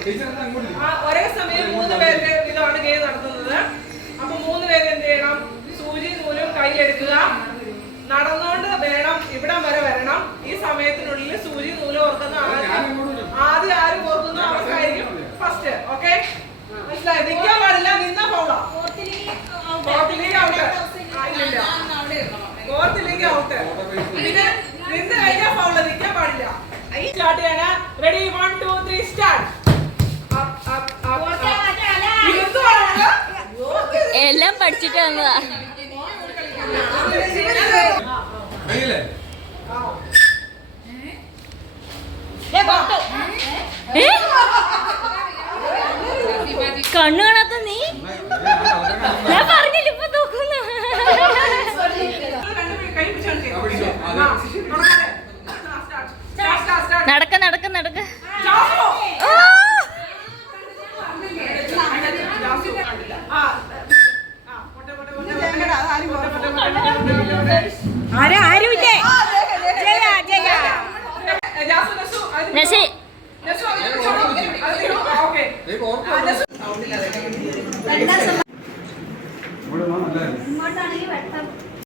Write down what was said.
ഒരേ സമയം 3 പേരുടെ ഇതാണ് ഗെയിം നടത്തുന്നത്. അപ്പൊ 3 പേര് എന്ത് ചെയ്യണം? സൂചി നൂലും കയ്യിലെടുക്കുക. നടന്നുകൊണ്ട് വേണം ഇവിടം വരെ വരണം. ഈ സമയത്തിനുള്ളിൽ സൂചി നൂലും ഓർക്കുന്ന ആദ്യം ആര് ഓർക്കുന്നു അവർക്കായിരിക്കും ഫസ്റ്റ്. ഓക്കെ, മനസ്സിലായി? നിൽക്കാൻ പാടില്ല, നിന്ന ഫൗളാ. ഓർത്തില്ലെങ്കിൽ ഔട്ട്. ഓർത്തില്ലെങ്കിൽ ഔട്ട്. പിന്നെ നിന്ന് കഴിഞ്ഞാൽ ഫൗള്, നിൽക്കാൻ പാടില്ല. സ്റ്റാർട്ട് ചെയ്യണ. Ready, 1 2 3 start. എല്ലാം പഠിച്ചിട്ട് വന്നതാ. കണ്ണു കാണാത്ത നീ, ഞാൻ പറഞ്ഞില്ല ഇപ്പൊ നോക്കുന്നു. നടക്ക നടക്ക നടക്ക. ആരുമില്ലേ? ഇങ്ങോട്ടാണെങ്കിൽ വെട്ടം